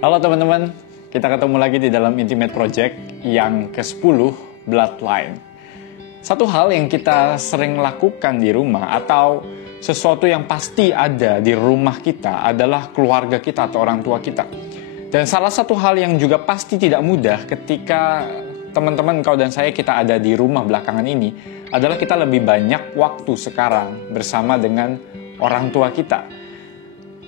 Halo teman-teman, kita ketemu lagi di dalam Intimate Project yang ke-10, Bloodline. Satu hal yang kita sering lakukan di rumah atau sesuatu yang pasti ada di rumah kita adalah keluarga kita atau orang tua kita. Dan salah satu hal yang juga pasti tidak mudah ketika teman-teman kau dan saya kita ada di rumah belakangan ini adalah kita lebih banyak waktu sekarang bersama dengan orang tua kita.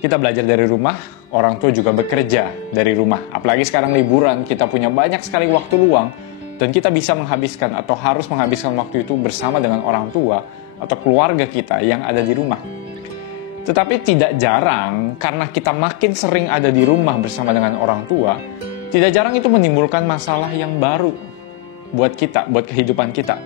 Kita belajar dari rumah, orang tua juga bekerja dari rumah. Apalagi sekarang liburan, kita punya banyak sekali waktu luang dan kita bisa menghabiskan atau harus menghabiskan waktu itu bersama dengan orang tua atau keluarga kita yang ada di rumah. Tetapi tidak jarang, karena kita makin sering ada di rumah bersama dengan orang tua, tidak jarang itu menimbulkan masalah yang baru buat kita, buat kehidupan kita.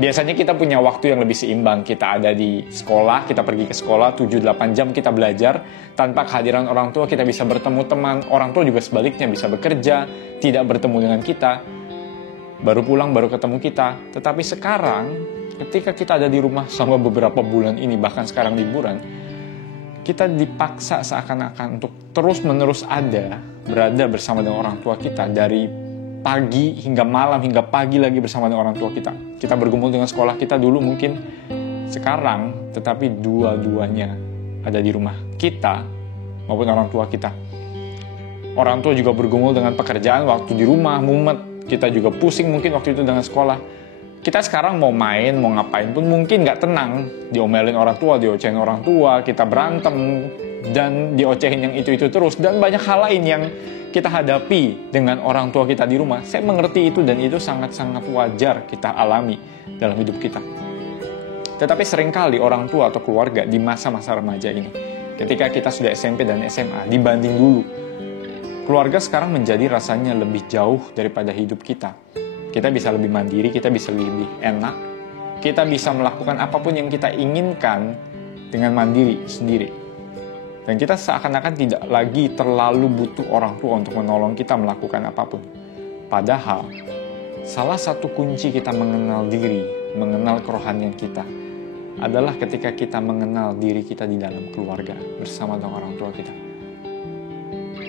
Biasanya kita punya waktu yang lebih seimbang. Kita ada di sekolah, kita pergi ke sekolah 7-8 jam kita belajar. Tanpa kehadiran orang tua kita bisa bertemu teman. Orang tua juga sebaliknya bisa bekerja, tidak bertemu dengan kita. Baru pulang, baru ketemu kita. Tetapi sekarang, ketika kita ada di rumah selama beberapa bulan ini, bahkan sekarang liburan, kita dipaksa seakan-akan untuk terus-menerus berada bersama dengan orang tua kita dari pagi hingga malam, hingga pagi lagi bersama dengan orang tua kita. Kita bergumul dengan sekolah kita dulu mungkin sekarang, tetapi dua-duanya ada di rumah kita maupun orang tua kita. Orang tua juga bergumul dengan pekerjaan waktu di rumah, mumet. Kita juga pusing mungkin waktu itu dengan sekolah. Kita sekarang mau main, mau ngapain pun mungkin nggak tenang. Diomelin orang tua, diocehin orang tua, kita berantem, dan diocehin yang itu-itu terus. Dan banyak hal lain yang kita hadapi dengan orang tua kita di rumah. Saya mengerti itu dan itu sangat-sangat wajar kita alami dalam hidup kita. Tetapi seringkali orang tua atau keluarga di masa-masa remaja ini, ketika kita sudah SMP dan SMA, dibanding dulu, keluarga sekarang menjadi rasanya lebih jauh daripada hidup kita. Kita bisa lebih mandiri, kita bisa lebih enak, kita bisa melakukan apapun yang kita inginkan dengan mandiri sendiri. Dan kita seakan-akan tidak lagi terlalu butuh orang tua untuk menolong kita melakukan apapun. Padahal, salah satu kunci kita mengenal diri, mengenal kerohanian kita, adalah ketika kita mengenal diri kita di dalam keluarga bersama dengan orang tua kita.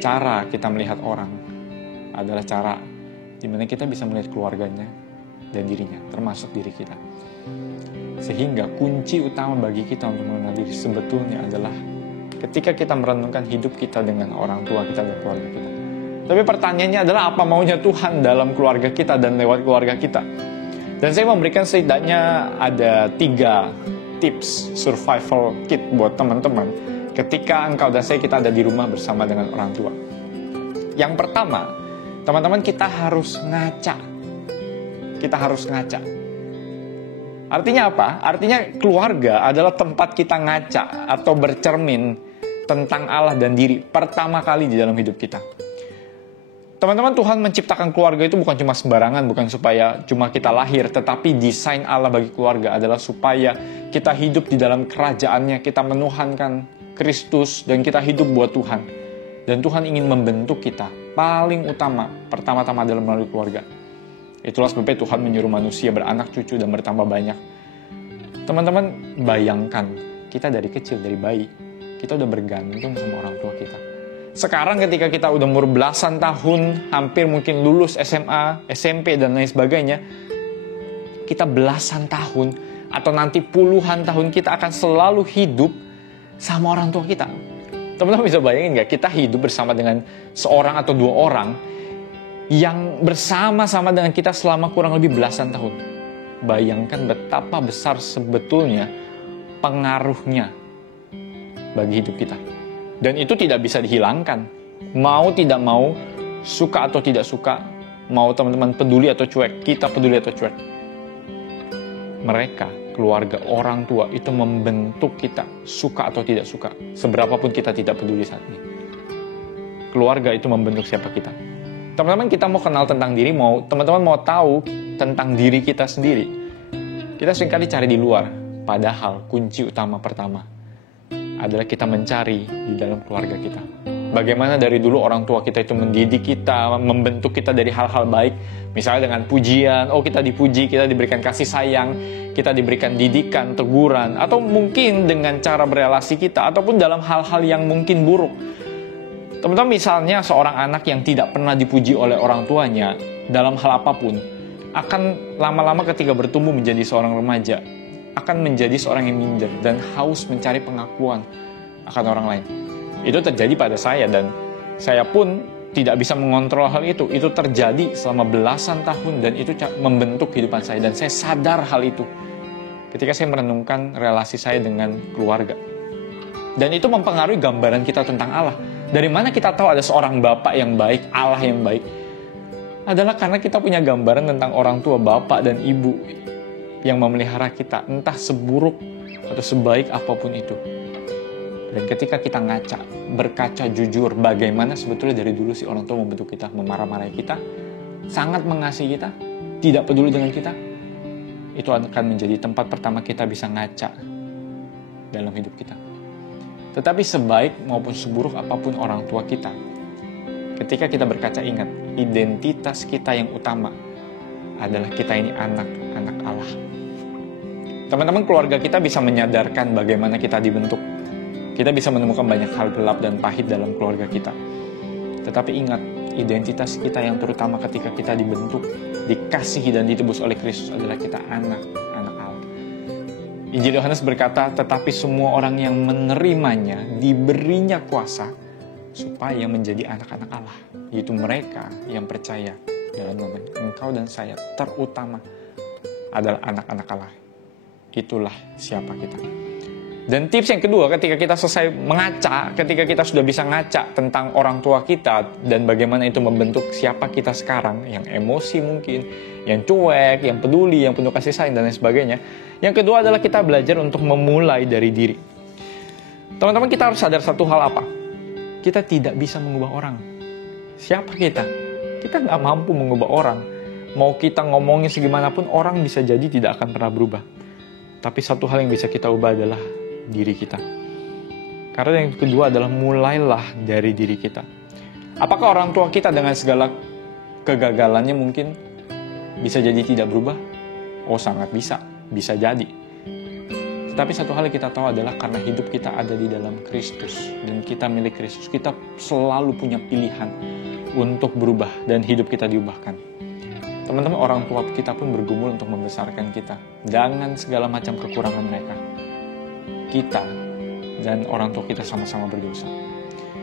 Cara kita melihat orang adalah cara di mana kita bisa melihat keluarganya dan dirinya, termasuk diri kita. Sehingga kunci utama bagi kita untuk mengenal diri sebetulnya adalah ketika kita merenungkan hidup kita dengan orang tua kita dan keluarga kita. Tapi pertanyaannya adalah apa maunya Tuhan dalam keluarga kita dan lewat keluarga kita. Dan saya memberikan setidaknya ada 3 tips survival kit buat teman-teman ketika engkau dan saya kita ada di rumah bersama dengan orang tua. Yang pertama, teman-teman, kita harus ngaca. Kita harus ngaca. Artinya apa? Artinya keluarga adalah tempat kita ngaca atau bercermin tentang Allah dan diri pertama kali di dalam hidup kita. Teman-teman, Tuhan menciptakan keluarga itu bukan cuma sembarangan, bukan supaya cuma kita lahir, tetapi desain Allah bagi keluarga adalah supaya kita hidup di dalam kerajaannya, kita menuhankan Kristus, dan kita hidup buat Tuhan. Dan Tuhan ingin membentuk kita, paling utama, pertama-tama dalam melalui keluarga. Itulah sebabnya Tuhan menyuruh manusia beranak cucu dan bertambah banyak. Teman-teman, bayangkan, kita dari kecil, dari bayi, kita udah bergantung sama orang tua kita. Sekarang ketika kita udah umur belasan tahun, hampir mungkin lulus SMA, SMP, dan lain sebagainya, kita belasan tahun, atau nanti puluhan tahun kita akan selalu hidup sama orang tua kita. Teman-teman bisa bayangin gak, kita hidup bersama dengan seorang atau 2 orang yang bersama-sama dengan kita selama kurang lebih belasan tahun. Bayangkan betapa besar sebetulnya pengaruhnya bagi hidup kita. Dan itu tidak bisa dihilangkan. Mau tidak mau, suka atau tidak suka, mau teman-teman peduli atau cuek, kita peduli atau cuek, mereka, keluarga, orang tua itu membentuk kita, suka atau tidak suka. Seberapapun kita tidak peduli saat ini, keluarga itu membentuk siapa kita. Teman-teman, kita mau kenal tentang diri, teman-teman mau tahu tentang diri kita sendiri, kita seringkali cari di luar. Padahal kunci utama pertama adalah kita mencari di dalam keluarga kita. Bagaimana dari dulu orang tua kita itu mendidik kita, membentuk kita dari hal-hal baik. Misalnya dengan pujian, kita dipuji, kita diberikan kasih sayang, kita diberikan didikan, teguran, atau mungkin dengan cara berelasi kita, ataupun dalam hal-hal yang mungkin buruk. Teman-teman, misalnya seorang anak yang tidak pernah dipuji oleh orang tuanya dalam hal apapun, akan lama-lama ketika bertumbuh menjadi seorang remaja, akan menjadi seorang yang minder dan haus mencari pengakuan akan orang lain. Itu terjadi pada saya, dan saya pun tidak bisa mengontrol hal itu. Itu terjadi selama belasan tahun, dan itu membentuk kehidupan saya. Dan saya sadar hal itu ketika saya merenungkan relasi saya dengan keluarga. Dan itu mempengaruhi gambaran kita tentang Allah. Dari mana kita tahu ada seorang Bapa yang baik, Allah yang baik? Adalah karena kita punya gambaran tentang orang tua, bapak dan ibu yang memelihara kita, entah seburuk atau sebaik apapun itu. Dan ketika kita berkaca jujur bagaimana sebetulnya dari dulu si orang tua membentuk kita, memarah-marahi kita, sangat mengasihi kita, tidak peduli dengan kita, itu akan menjadi tempat pertama kita bisa ngaca dalam hidup kita. Tetapi sebaik maupun seburuk apapun orang tua kita, ketika kita berkaca, ingat, identitas kita yang utama adalah kita ini anak-anak Allah. Teman-teman, keluarga kita bisa menyadarkan bagaimana kita dibentuk. Kita bisa menemukan banyak hal gelap dan pahit dalam keluarga kita. Tetapi ingat, identitas kita yang terutama ketika kita dibentuk, dikasihi dan ditebus oleh Kristus adalah kita anak-anak Allah. Injil Yohanes berkata, tetapi semua orang yang menerimanya diberinya kuasa supaya menjadi anak-anak Allah, yaitu mereka yang percaya dalam nama-Nya. Engkau dan saya terutama adalah anak-anak Allah. Itulah siapa kita. Dan tips yang kedua, ketika kita selesai mengaca, ketika kita sudah bisa ngaca tentang orang tua kita dan bagaimana itu membentuk siapa kita sekarang, yang emosi mungkin, yang cuek, yang peduli, yang penuh kasih sayang dan lain sebagainya. Yang kedua adalah kita belajar untuk memulai dari diri. Teman-teman, kita harus sadar satu hal apa? Kita tidak bisa mengubah orang. Siapa kita? Kita nggak mampu mengubah orang. Mau kita ngomongin segimanapun, orang bisa jadi tidak akan pernah berubah. Tapi satu hal yang bisa kita ubah adalah diri kita. Karena yang kedua adalah mulailah dari diri kita. Apakah orang tua kita dengan segala kegagalannya mungkin bisa jadi tidak berubah? Oh, sangat bisa. Bisa jadi. Tapi satu hal yang kita tahu adalah karena hidup kita ada di dalam Kristus dan kita milik Kristus, kita selalu punya pilihan untuk berubah dan hidup kita diubahkan. Teman-teman, orang tua kita pun bergumul untuk membesarkan kita dengan segala macam kekurangan mereka. Kita dan orang tua kita sama-sama berdosa.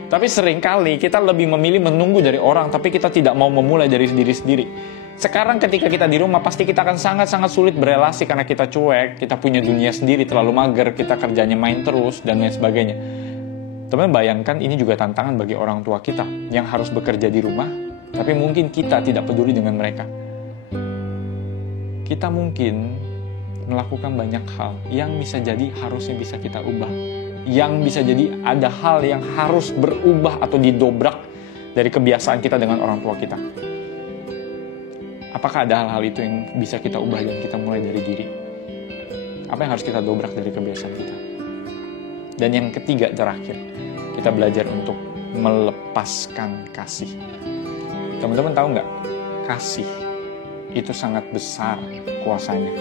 Tapi seringkali kita lebih memilih menunggu dari orang, tapi kita tidak mau memulai dari diri sendiri. Sekarang ketika kita di rumah, pasti kita akan sangat-sangat sulit berelasi karena kita cuek, kita punya dunia sendiri, terlalu mager, kita kerjanya main terus, dan lain sebagainya. Teman-teman, bayangkan ini juga tantangan bagi orang tua kita yang harus bekerja di rumah, tapi mungkin kita tidak peduli dengan mereka. Kita mungkin melakukan banyak hal yang bisa jadi harusnya bisa kita ubah. Yang bisa jadi ada hal yang harus berubah atau didobrak dari kebiasaan kita dengan orang tua kita. Apakah ada hal-hal itu yang bisa kita ubah dan kita mulai dari diri? Apa yang harus kita dobrak dari kebiasaan kita? Dan yang ketiga terakhir, kita belajar untuk melepaskan kasih. Teman-teman tahu nggak? Kasih itu sangat besar kuasanya.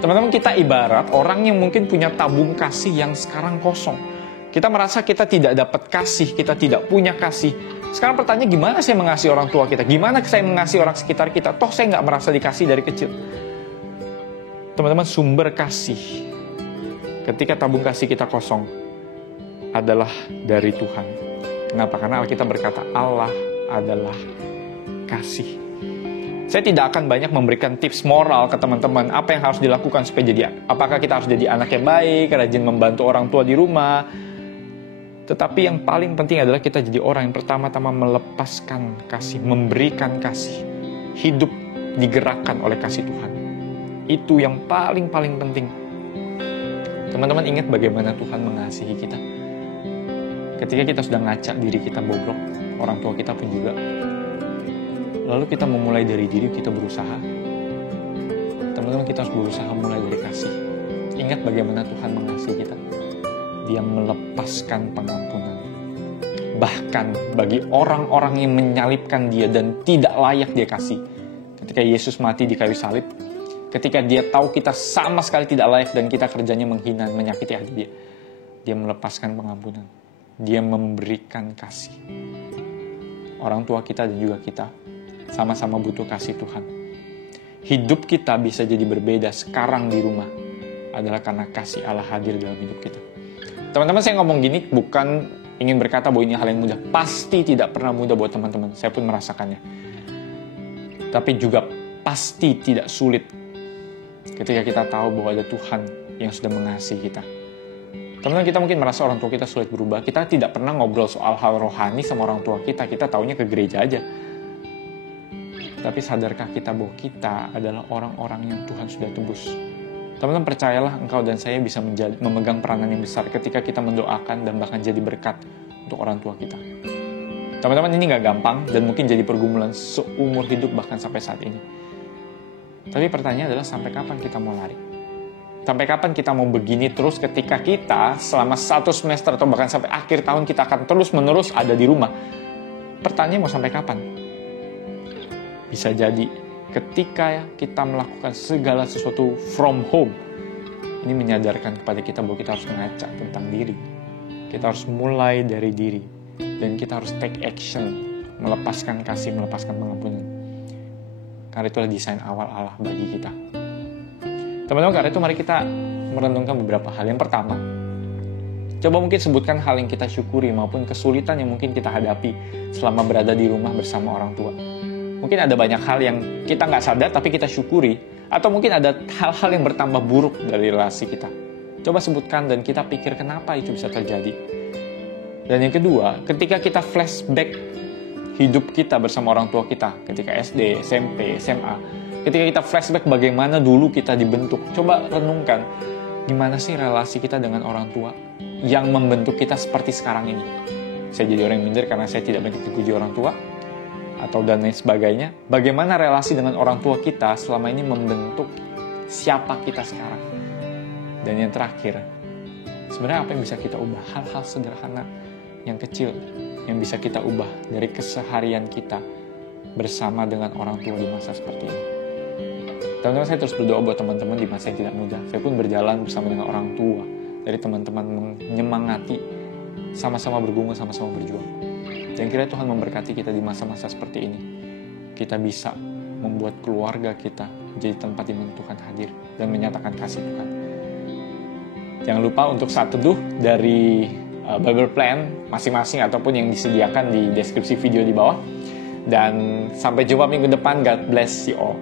Teman-teman, kita ibarat orang yang mungkin punya tabung kasih yang sekarang kosong. Kita merasa kita tidak dapat kasih, kita tidak punya kasih. Sekarang pertanyaan, gimana saya mengasihi orang tua kita? Gimana saya mengasihi orang sekitar kita? Toh saya nggak merasa dikasih dari kecil. Teman-teman, sumber kasih ketika tabung kasih kita kosong adalah dari Tuhan. Kenapa? Karena Alkitab berkata Allah adalah kasih. Saya tidak akan banyak memberikan tips moral ke teman-teman apa yang harus dilakukan supaya jadi, apakah kita harus jadi anak yang baik, rajin membantu orang tua di rumah. Tetapi yang paling penting adalah kita jadi orang yang pertama-tama melepaskan kasih, memberikan kasih, hidup digerakkan oleh kasih Tuhan. Itu yang paling penting. Teman-teman, ingat bagaimana Tuhan mengasihi kita. Ketika kita sudah ngaca diri kita bobrok, orang tua kita pun juga. Lalu kita memulai dari diri, kita berusaha. Teman-teman, kita harus berusaha mulai dari kasih. Ingat bagaimana Tuhan mengasihi kita. Dia melepaskan pengampunan. Bahkan bagi orang-orang yang menyalibkan dia dan tidak layak dia kasih. Ketika Yesus mati di kayu salib, ketika dia tahu kita sama sekali tidak layak dan kita kerjanya menghina, menyakiti hati dia, dia melepaskan pengampunan. Dia memberikan kasih. orang tua kita dan juga kita sama-sama butuh kasih Tuhan. Hidup kita bisa jadi berbeda sekarang di rumah adalah karena kasih Allah hadir dalam hidup kita. Teman-teman, saya ngomong gini bukan ingin berkata bahwa ini hal yang mudah. Pasti tidak pernah mudah buat teman-teman. Saya pun merasakannya. Tapi juga pasti tidak sulit ketika kita tahu bahwa ada Tuhan yang sudah mengasihi kita. Teman-teman, kita mungkin merasa orang tua kita sulit berubah. Kita tidak pernah ngobrol soal hal rohani sama orang tua kita. Kita taunya ke gereja aja. Tapi sadarkah kita bahwa kita adalah orang-orang yang Tuhan sudah tebus? Teman-teman, percayalah engkau dan saya bisa memegang peranan yang besar ketika kita mendoakan dan bahkan jadi berkat untuk orang tua kita. Teman-teman, ini gak gampang dan mungkin jadi pergumulan seumur hidup bahkan sampai saat ini. Tapi pertanyaannya adalah sampai kapan kita mau lari? Sampai kapan kita mau begini terus ketika kita selama 1 semester atau bahkan sampai akhir tahun kita akan terus-menerus ada di rumah? Pertanyaannya mau sampai kapan? Bisa jadi ketika kita melakukan segala sesuatu from home, ini menyadarkan kepada kita bahwa kita harus mengaca tentang diri. Kita harus mulai dari diri. Dan kita harus take action, melepaskan kasih, melepaskan pengampunan. Karena itulah desain awal Allah bagi kita. Teman-teman, karena itu mari kita merenungkan beberapa hal. Yang pertama, coba mungkin sebutkan hal yang kita syukuri maupun kesulitan yang mungkin kita hadapi selama berada di rumah bersama orang tua. Mungkin ada banyak hal yang kita nggak sadar tapi kita syukuri. Atau mungkin ada hal-hal yang bertambah buruk dari relasi kita. Coba sebutkan dan kita pikir kenapa itu bisa terjadi. Dan yang kedua, ketika kita flashback hidup kita bersama orang tua kita. Ketika SD, SMP, SMA. Ketika kita flashback bagaimana dulu kita dibentuk. Coba renungkan, gimana sih relasi kita dengan orang tua yang membentuk kita seperti sekarang ini. Saya jadi orang yang minder karena saya tidak banyak dipuji orang tua. Atau dan lain sebagainya, bagaimana relasi dengan orang tua kita selama ini membentuk siapa kita sekarang. Dan yang terakhir, sebenarnya apa yang bisa kita ubah? Hal-hal sederhana yang kecil yang bisa kita ubah dari keseharian kita bersama dengan orang tua di masa seperti ini. Teman-teman, saya terus berdoa buat teman-teman di masa yang tidak mudah. Saya pun berjalan bersama dengan orang tua, dari teman-teman menyemangati, sama-sama bergumul, sama-sama berjuang. Dan kiranya Tuhan memberkati kita di masa-masa seperti ini. Kita bisa membuat keluarga kita jadi tempat di mana Tuhan hadir dan menyatakan kasih Tuhan. Jangan lupa untuk saat teduh dari Bible Plan masing-masing ataupun yang disediakan di deskripsi video di bawah. Dan sampai jumpa minggu depan. God bless you all.